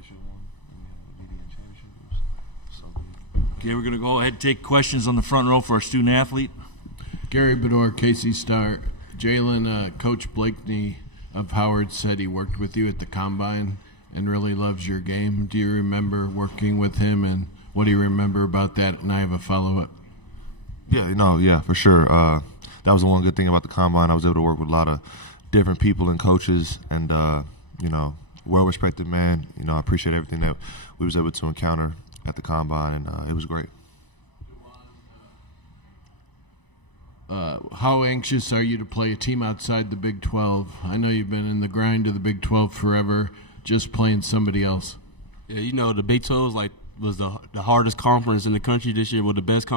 we should have won. We had a championship. It was so good. Okay, we're going to go ahead and take questions on the front row for our student athlete. Gary Bedore, KC Star. Jalen, Coach Blakeney of Howard said he worked with you at the Combine and really loves your game. Do you remember working with him, and what do you remember about that? And I have a follow-up. Yeah, for sure. That was the one good thing about the Combine. I was able to work with a lot of different people and coaches and, well-respected man. I appreciate everything that we was able to encounter at the Combine, and it was great. How anxious are you to play a team outside the Big 12? I know you've been in the grind of the Big 12 forever, just playing somebody else. Yeah, the Big 12 was the hardest conference in the country this year, the best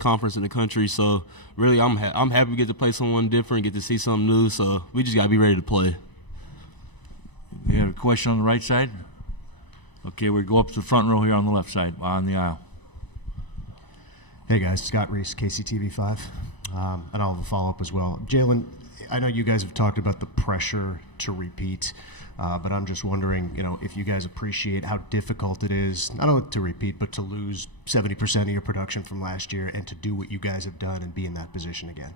conference in the country. So really, I'm happy we get to play someone different, get to see something new. So we just got to be ready to play. You have a question on the right side? Okay, we go up to the front row here on the left side, on the aisle. Hey guys, Scott Reese, KCTV5, and I'll have a follow-up as well. Jalen, I know you guys have talked about the pressure to repeat, but I'm just wondering, if you guys appreciate how difficult it is, not only to repeat, but to lose 70% of your production from last year and to do what you guys have done and be in that position again.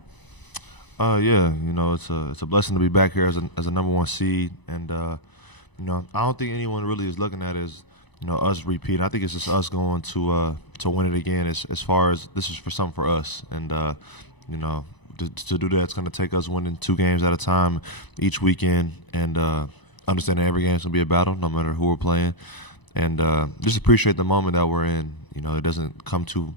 It's a blessing to be back here as a number one seed, and I don't think anyone really is looking at it as us repeating. I think it's just us going to win it again. As far as this is for something for us, and to do that, it's going to take us winning 2 games at a time each weekend, and understanding every game's going to be a battle, no matter who we're playing, and just appreciate the moment that we're in. It doesn't come too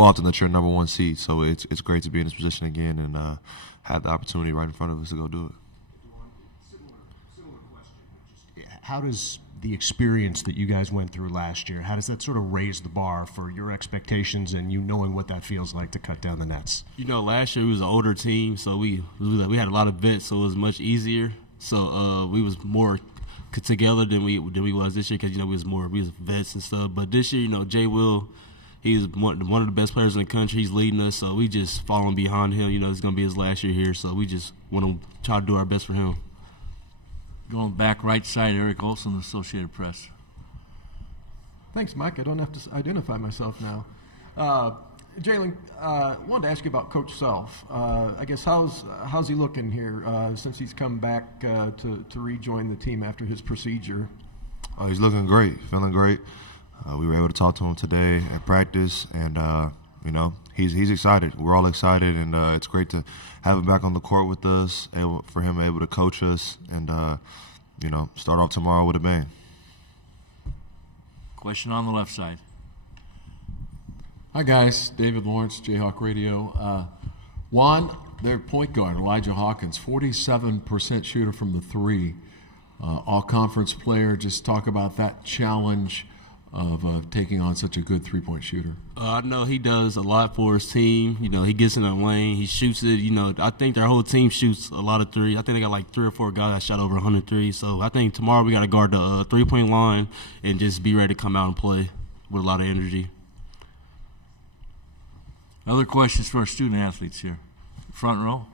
often that you're a number one seed, so it's great to be in this position again and have the opportunity right in front of us to go do it. Similar question. How does the experience that you guys went through last year, how does that sort of raise the bar for your expectations and you knowing what that feels like to cut down the nets? Last year we was an older team, so we had a lot of vets, so it was much easier. So we was more together than we was this year because we was vets and stuff. But this year, Jay Will, he's one of the best players in the country. He's leading us, so we just following behind him. It's going to be his last year here, so we just want to try to do our best for him. Going back right side, Eric Olson, Associated Press. Thanks, Mike. I don't have to identify myself now. Jalen, wanted to ask you about Coach Self. I guess how's he looking here since he's come back to rejoin the team after his procedure? He's looking great, feeling great. We were able to talk to him today at practice, and he's excited. We're all excited, and it's great to have him back on the court with us, for him able to coach us, and start off tomorrow with a bang. Question on the left side. Hi guys, David Lawrence, Jayhawk Radio. Juan, their point guard, Elijah Hawkins, 47% shooter from the 3. All-conference player. Just talk about that challenge of taking on such a good three-point shooter. I know he does a lot for his team. He gets in the lane, he shoots it. I think their whole team shoots a lot of threes. I think they got like 3 or 4 guys that shot over 100 threes. So I think tomorrow we got to guard the three-point line and just be ready to come out and play with a lot of energy. Other questions for our student athletes here? Front row.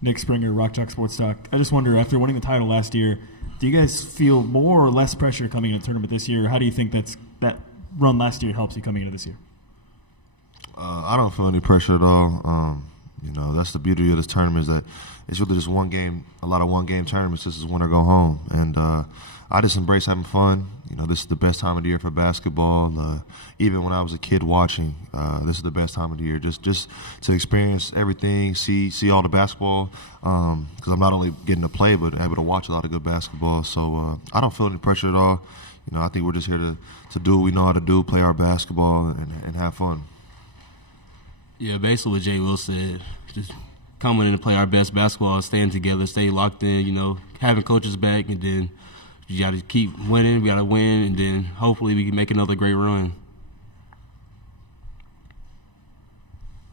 Nick Springer, Rock Chalk Sports Talk. I just wonder, after winning the title last year, do you guys feel more or less pressure coming into the tournament this year? How do you think that run last year helps you coming into this year? I don't feel any pressure at all. That's the beauty of this tournament, is that it's really just one game, a lot of one-game tournaments. This is win or go home. And I just embrace having fun. This is the best time of the year for basketball. Even when I was a kid watching, this is the best time of the year. Just to experience everything, see all the basketball, because I'm not only getting to play, but able to watch a lot of good basketball. So I don't feel any pressure at all. I think we're just here to do what we know how to do, play our basketball, and have fun. Yeah, basically what Jay Will said, just coming in to play our best basketball, staying together, stay locked in, having coaches back, and then you got to keep winning. We got to win, and then hopefully we can make another great run.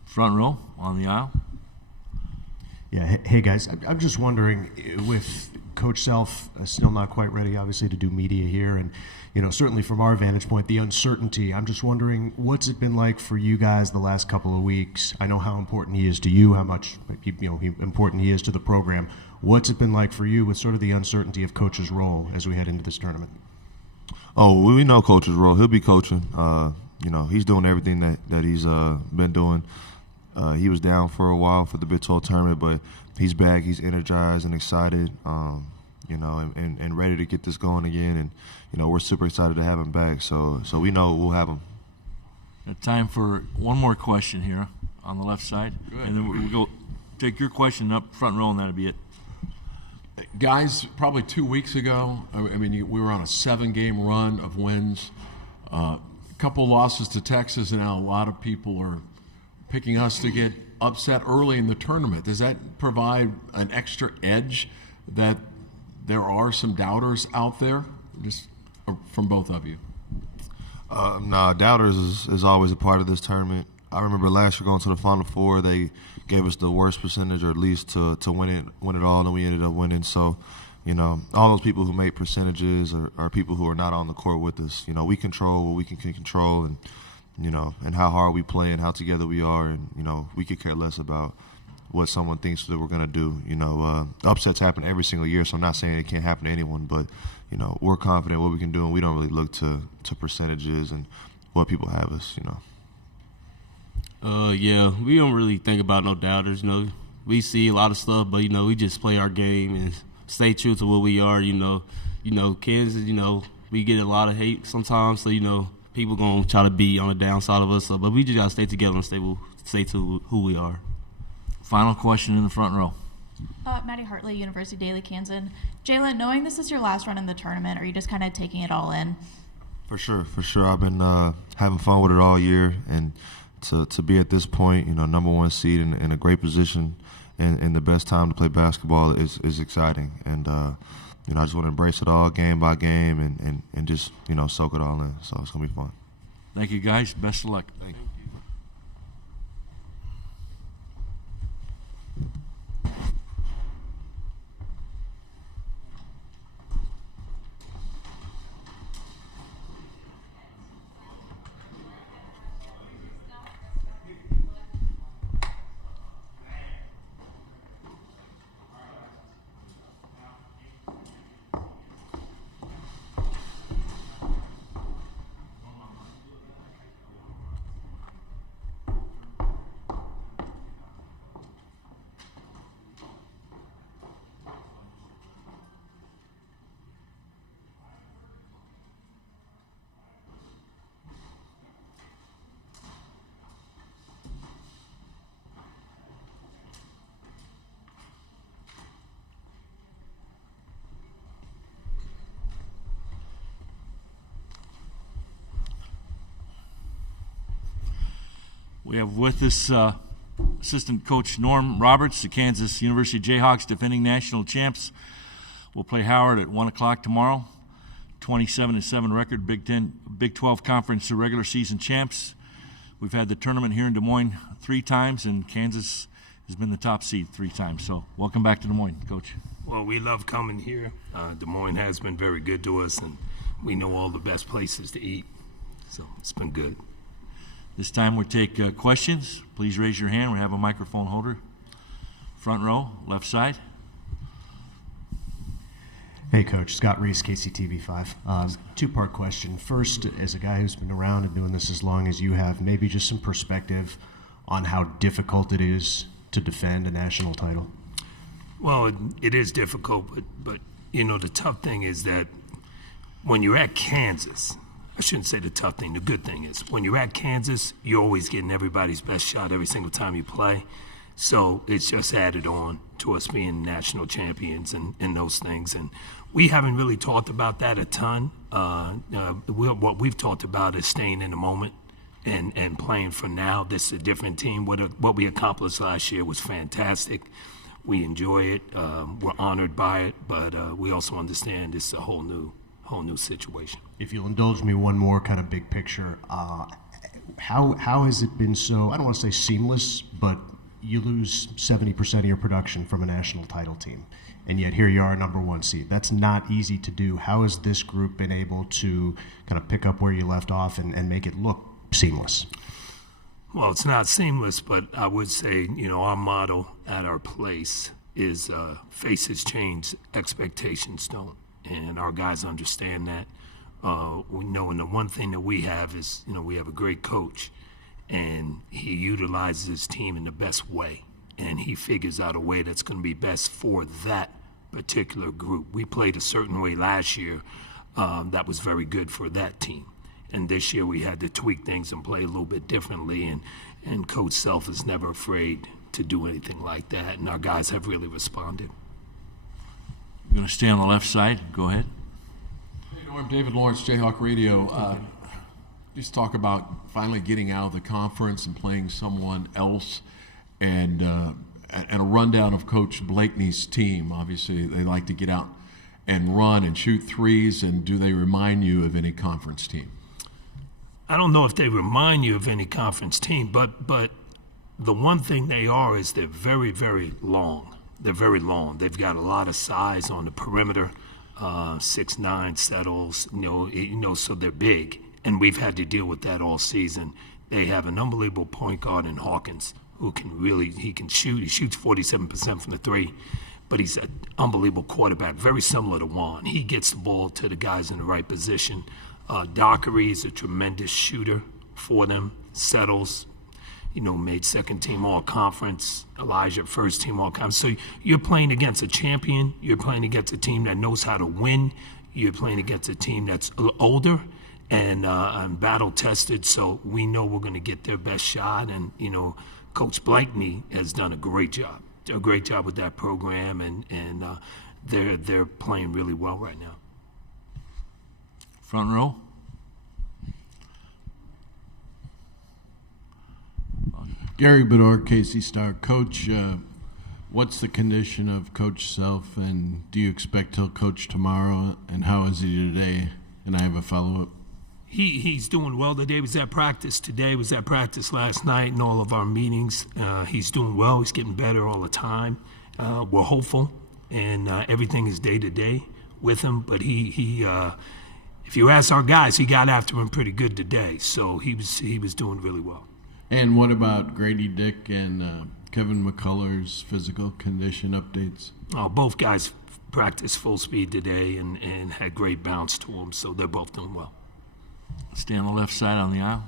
Front row on the aisle. Yeah, hey guys, I'm just wondering, with Coach Self still not quite ready, obviously, to do media here, and certainly from our vantage point, the uncertainty. I'm just wondering, what's it been like for you guys the last couple of weeks? I know how important he is to you, how much important he is to the program. What's it been like for you with sort of the uncertainty of Coach's role as we head into this tournament? Oh, we know Coach's role. He'll be coaching. He's doing everything that he's been doing. He was down for a while for the Big 12 tournament, but he's back. He's energized and excited, and ready to get this going again. And, we're super excited to have him back. So we know we'll have him. Time for one more question here on the left side. Good. And then we'll go take your question up front row, and that'll be it. Guys, probably 2 weeks ago, we were on a 7-game run of wins. A couple losses to Texas, and now a lot of people are picking us to get upset early in the tournament. Does that provide an extra edge that there are some doubters out there? Just from both of you. Doubters is always a part of this tournament. I remember last year going to the Final Four, they gave us the worst percentage, or at least to win it all, and we ended up winning. So, all those people who make percentages are people who are not on the court with us. We control what we can control, and and how hard we play and how together we are, and we could care less about what someone thinks that we're gonna do. Upsets happen every single year, so I'm not saying it can't happen to anyone, but we're confident what we can do, and we don't really look to percentages and what people have us. Yeah, we don't really think about no doubters. We see a lot of stuff, but we just play our game and stay true to what we are. Kansas. We get a lot of hate sometimes, so people gonna try to be on the downside of us. But we just gotta stay together and stay to who we are. Final question in the front row. Maddie Hartley, University Daily Kansan. Jalen, knowing this is your last run in the tournament, are you just kind of taking it all in? For sure. I've been having fun with it all year, and to be at this point, number 1 seed in a great position and the best time to play basketball is exciting. And I just want to embrace it all game by game and just soak it all in. So it's gonna be fun. Thank you, guys. Best of luck. Thank you. We have with us assistant coach Norm Roberts, the Kansas University Jayhawks defending national champs. We'll play Howard at 1 o'clock tomorrow. 27-7 record, Big 12 Conference regular season champs. We've had the tournament here in Des Moines 3 times, and Kansas has been the top seed 3 times. So welcome back to Des Moines, Coach. Well, we love coming here. Des Moines has been very good to us, and we know all the best places to eat. So it's been good. This time we'll take questions. Please raise your hand. We have a microphone holder. Front row, left side. Hey, Coach. Scott Reese, KCTV5. 2-part question. First, as a guy who's been around and doing this as long as you have, maybe just some perspective on how difficult it is to defend a national title. Well, it is difficult, but the tough thing is that when you're at Kansas, I shouldn't say the tough thing. The good thing is when you're at Kansas, you're always getting everybody's best shot every single time you play. So it's just added on to us being national champions and those things. And we haven't really talked about that a ton. What we've talked about is staying in the moment and playing for now. This is a different team. What we accomplished last year was fantastic. We enjoy it. We're honored by it. But we also understand it's a whole new situation. If you'll indulge me one more kind of big picture, how has it been so, I don't want to say seamless, but you lose 70% of your production from a national title team, and yet here you are, number one seed. That's not easy to do. How has this group been able to kind of pick up where you left off and make it look seamless? Well, it's not seamless, but I would say, our motto at our place is faces change, expectations don't. And our guys understand that. We know, and the one thing that we have is, we have a great coach, and he utilizes his team in the best way. And he figures out a way that's going to be best for that particular group. We played a certain way last year that was very good for that team. And this year we had to tweak things and play a little bit differently. And Coach Self is never afraid to do anything like that. And our guys have really responded. You're going to stay on the left side. Go ahead. Hey, Norm, David Lawrence, Jayhawk Radio. Just talk about finally getting out of the conference and playing someone else, and a rundown of Coach Blakeney's team. Obviously, they like to get out and run and shoot threes, and do they remind you of any conference team? I don't know if they remind you of any conference team, but the one thing they are is they're very, very long. They're very long. They've got a lot of size on the perimeter, 6'9" settles, so they're big. And we've had to deal with that all season. They have an unbelievable point guard in Hawkins who he can shoot. He shoots 47% from the three, but he's an unbelievable quarterback, very similar to Juan. He gets the ball to the guys in the right position. Dockery is a tremendous shooter for them. Settles, made second team all-conference. Elijah, first team all-conference. So you're playing against a champion. You're playing against a team that knows how to win. You're playing against a team that's older and battle-tested. So we know we're going to get their best shot. And, Coach Blakeney has done a great job. A great job with that program, and they're playing really well right now. Front row. Gary Bedore, KC Star. Coach, what's the condition of Coach Self, and do you expect he'll coach tomorrow, and how is he today? And I have a follow-up. He's doing well today. Was at practice today, was at practice last night, and all of our meetings. He's doing well. He's getting better all the time. We're hopeful, and everything is day to day with him. But he if you ask our guys, he got after him pretty good today. So he was doing really well. And what about Grady Dick and Kevin McCullers' physical condition updates? Both guys practiced full speed today and had great bounce to them. So they're both doing well. Stay on the left side on the aisle.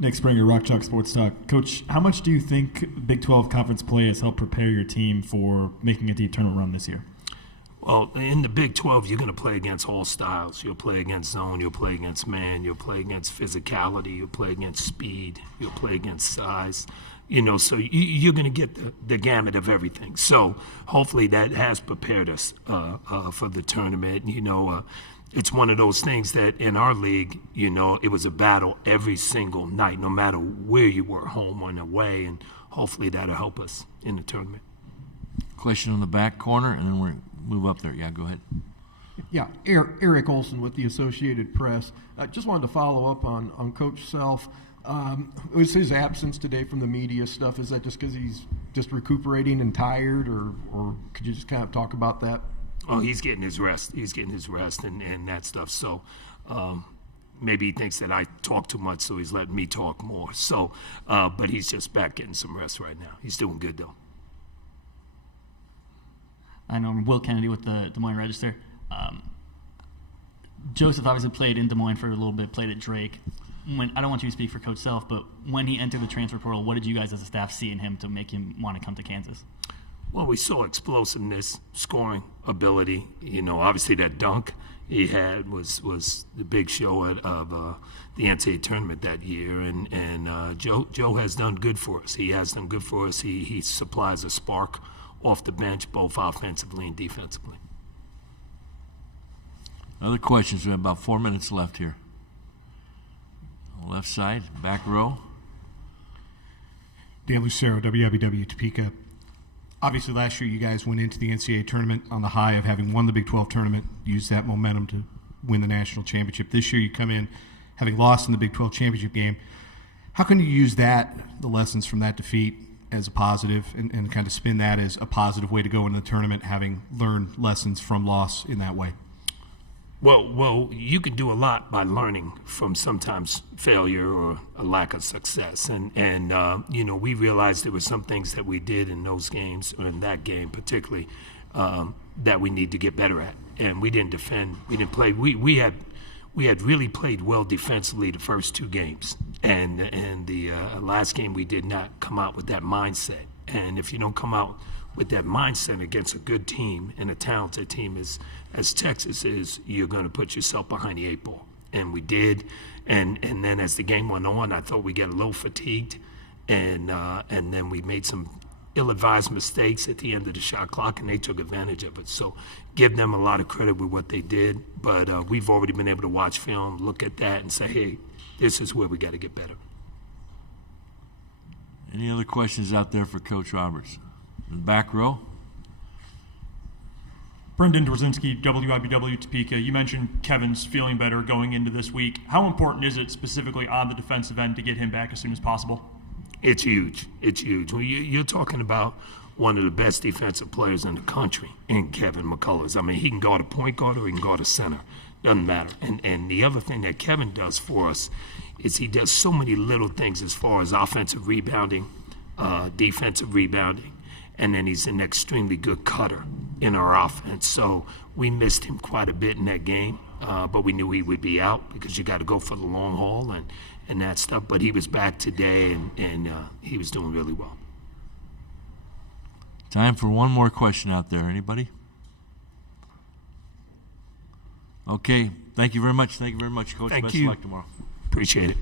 Nick Springer, Rock Chalk Sports Talk. Coach, how much do you think Big 12 conference play has helped prepare your team for making a deep tournament run this year? Well, in the Big 12, you're going to play against all styles. You'll play against zone. You'll play against man. You'll play against physicality. You'll play against speed. You'll play against size. So you're going to get the gamut of everything. So hopefully that has prepared us for the tournament. It's one of those things that in our league, it was a battle every single night, no matter where you were, home or away, and hopefully that'll help us in the tournament. Question on the back corner, and then we'll move up there. Yeah, go ahead. Yeah, Eric Olson with the Associated Press. I just wanted to follow up on Coach Self. Was his absence today from the media stuff, is that just because he's just recuperating and tired, or could you just kind of talk about that? Oh, he's getting his rest. He's getting his rest and that stuff. So maybe he thinks that I talk too much, so he's letting me talk more. So, but he's just back getting some rest right now. He's doing good, though. I know I'm Will Kennedy with the Des Moines Register. Joseph obviously played in Des Moines for a little bit, played at Drake. I don't want you to speak for Coach Self, but when he entered the transfer portal, what did you guys as a staff see in him to make him want to come to Kansas? Well, we saw explosiveness, scoring ability. Obviously that dunk he had was the big show of the NCAA tournament that year. And Joe has done good for us. He has done good for us. He supplies a spark off the bench, both offensively and defensively. Other questions? We have about 4 minutes left here. Left side, back row. Dan Lucero, WWW Topeka. Obviously, last year you guys went into the NCAA tournament on the high of having won the Big 12 tournament, used that momentum to win the national championship. This year you come in having lost in the Big 12 championship game. How can you use the lessons from that defeat, as a positive and kind of spin that as a positive way to go into the tournament, having learned lessons from loss in that way? Well, you can do a lot by learning from sometimes failure or a lack of success. And we realized there were some things that we did in those games, or in that game particularly, that we need to get better at. And we didn't defend. We didn't play. We had really played well defensively the first two games. And the last game we did not come out with that mindset. And if you don't come out with that mindset against a good team and a talented team as Texas is, you're going to put yourself behind the eight ball. And we did. And then as the game went on, I thought we got a little fatigued. And then we made some ill-advised mistakes at the end of the shot clock, and they took advantage of it. So give them a lot of credit with what they did. But we've already been able to watch film, look at that, and say, hey, this is where we got to get better. Any other questions out there for Coach Roberts? In the back row. Brendan Dworzinski, WIBW Topeka. You mentioned Kevin's feeling better going into this week. How important is it specifically on the defensive end to get him back as soon as possible? It's huge. It's huge. You're talking about one of the best defensive players in the country in Kevin McCullers. I mean, he can guard a point guard or he can guard a center. Doesn't matter. And the other thing that Kevin does for us is he does so many little things as far as offensive rebounding, defensive rebounding, and then he's an extremely good cutter in our offense. So we missed him quite a bit in that game, but we knew he would be out because you got to go for the long haul and that stuff. But he was back today, and he was doing really well. Time for one more question out there. Anybody? Okay. Thank you very much. Thank you very much, Coach. Thank Best you. of luck tomorrow. Appreciate it.